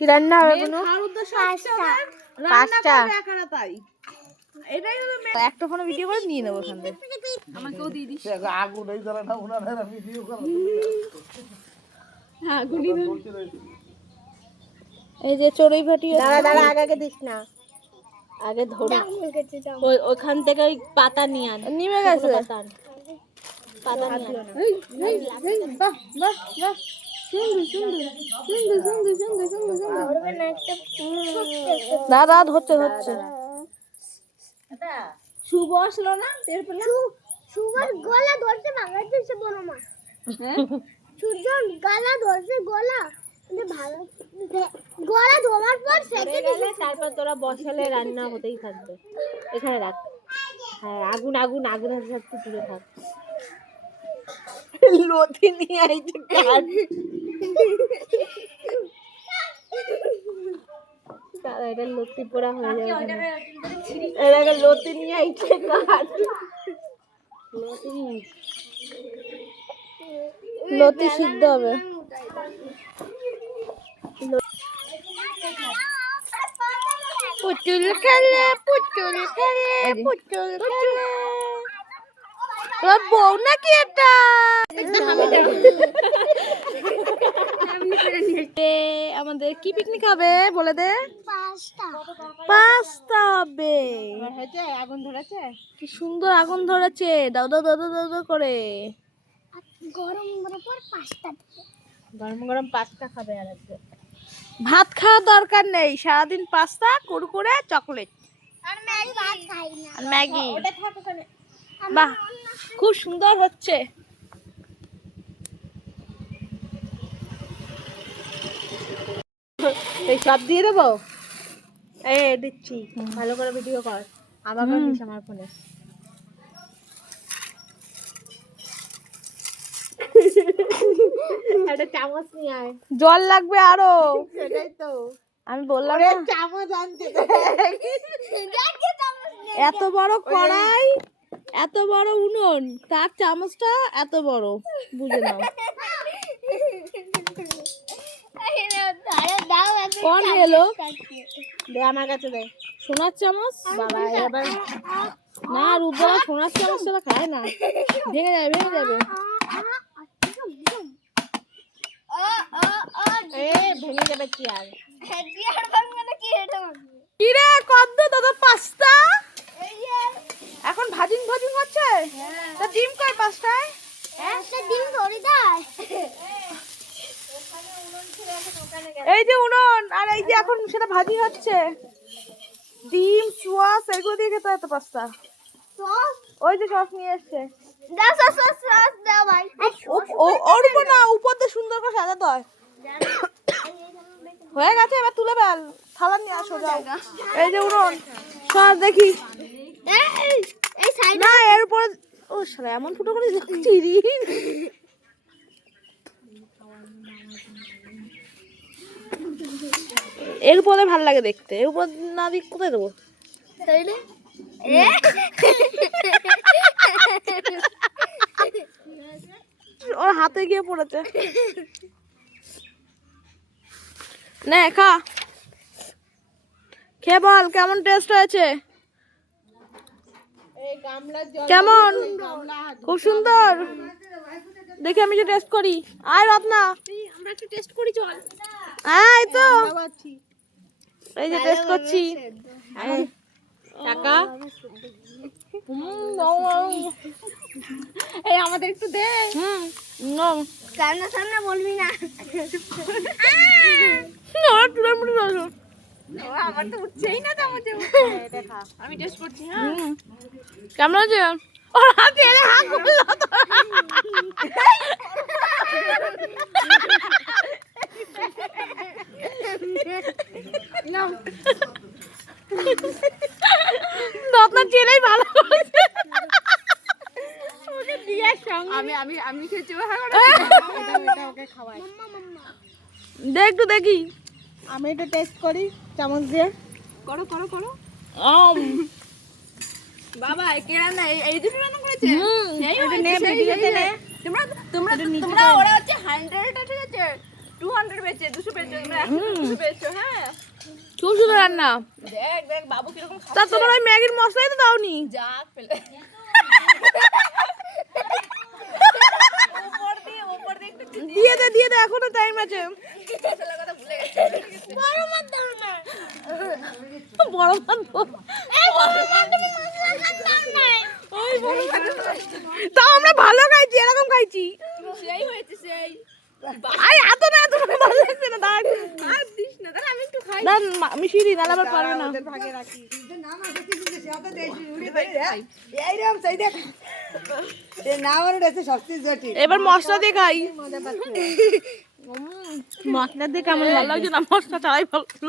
কি রান্না হবে কোনো? পাঁচটা। একটা ফোনে ভিডিও করে নিয়ে নেবো ওখান থেকে। আমাকেও দিয়ে দিস। আগুন এই জ্বালা না উনারা ভিডিও করে। এই যে চড়ুই ভাটি। দাঁড়া আগে দিস না, আগে ধরো। ওইখান থেকে ওই পাতা নিয়ে আন। নিমে গেছে পাতা নিয়ে আন। বাহ বাহ বাহ, সুন্দর সুন্দর সুন্দর সুন্দর সুন্দর সুন্দর সুন্দর। দাদা ধরছে ধরছে। শুভ আসলো না? টের পেলাম। শুভর গলা ধরতে বাংলাদেশে বড় মা। হ্যাঁ, সূর্যর গলা ধরছে, গলা মানে ভালো গলা ধোয়ার পর সেকে গেলে তারপর তোরা বসালে রান্না হতেই থাকবে। এখানে রাখ। হ্যাঁ, আগুন আগুন আগুনের সাথে দূরে থাক। লতি নিয়ে আইছে কাট। দাদা এটা লতি পোড়া হয়ে যাবে। এটাকে লতি নিয়ে আইছে কাট। লতি সিদ্ধ হবে। পুতুল খেলে পুতুল খেলে পুতুল খেলে। তোর বউ নাকি এটা? আমাদের কি পিকনিক হবে বলে দে। পাঁচটা হবে। আগুন ধরেছে, কি সুন্দর আগুন ধরেছে। দাও দাও দাও দাও দাও করে গরম গরম পর পাঁচটা গরম গরম পাস্তা খাবে। আর ভাত খাওয়ার দরকার নেই, সারাদিন পাস্তা কুরকুরে চকলেট আর ম্যাগি ভাত খাই না। আর ম্যাগি। বাহ, খুব সুন্দর হচ্ছে। এই সব দিয়ে দেবো। দিচ্ছি, ভালো করে ভিডিও কর। আবার নিস আমার ফোনে। একটা চামচ নিয়ে আয়। জল লাগবে আরো। সেটাই তো আমি বললাম না। চামচ আনতে এত বড় কড়াই, এত বড় উনুন, তার চামচটা এত বড়, বুঝে নাও। কোন এলো? দে আমার কাছে দে। সোনার চামচ বাবা। এবার না, রুদ্রা সোনার চামচটা খায় না, ভেঙে যাবে ভেঙে যাবে। ভেঙে যাবে চেয়ার। কি রে কদ্দ দাদা পাস্তা এখন ভাজিং ভাজিং হচ্ছে। তা ডিম কয় পাঁচটায়? ডিম ধরে দেয়। এই যে উনুন, আর এই যে এখন সেটা ভাজি হচ্ছে। ডিম সস এগুলো দিয়ে খেতে হতো পাস্তা। ওই যে সস নিয়ে এসছে। ওর উপর না, উপর দিয়ে সুন্দর করে সাজাতে হয়। হয়ে গেছে, এবার তুলে ফেল। থালা নিয়ে আসো যাও। এই যে উনুন সস দেখি না এর উপর। ও শালা এমন ফুটো করে চিরি। এর উপরে ভালো লাগে দেখতে, এর উপর না দিক কোথায় দেবো? ওর হাতে গিয়ে পড়েছে। নে খা, খেয়ে বল কেমন টেস্ট হয়েছে। কেমন? খুব সুন্দর। দেখি আমি যে টেস্ট করি। আয় রত্না, আমরা একটু টেস্ট করি চল। এই তো এই যে টেস্ট করছি। টাকা এই আমাদের একটু দে। সামনে সামনে বলবি না। আমার তো উঠছেই না চামচে। আমি টেস্ট করছি। হ্যাঁ কেমন আছে? ওর হাতে এলে হাত করলো তো। আপনার ছেলেই ভালো করেছে। আমি আমি আমি খেয়েছি। ওকে খাওয়াই দে একটু দেখি। আমি একটু টেস্ট করি চামচ দিয়ে। করো করো করো। বাবা কে রান্না? এই দুটো রান্না করেছে। তোমরা তোমরা তোমরা ওরা হচ্ছে 100 ঠিক আছে। 200 বেচে 200 বেচে তোমরা 100 বেচছো হ্যাঁ খুব সুন্দর রান্না। দেখ দেখ বাবু কিরকম তা তোমার ওই ম্যাগির মশলাই তো দাওনি। যা ফেলে উপর দিয়ে একটু দিয়ে দে এখনো টাইম আছে। মশলার কথা ভুলে গেছি বড় মাছ দাও না বড় মাছ ওই বড় মাছ তাও আমরা ভালো খাইছি, এরকম খাইছি। সেই হয়েছে সেই আরে এত ভালো লাগছে না। দাঁড়া আর দিস না দাঁড়া আমি একটু খাই মিশিয়ে দিই, নাহলে আবার পারবে না। ভাগে রাখি এবার মশলা দিয়ে খাই। মশলা দিয়ে কেমন লাগছে না, মশলা ছাড়াই ভালো।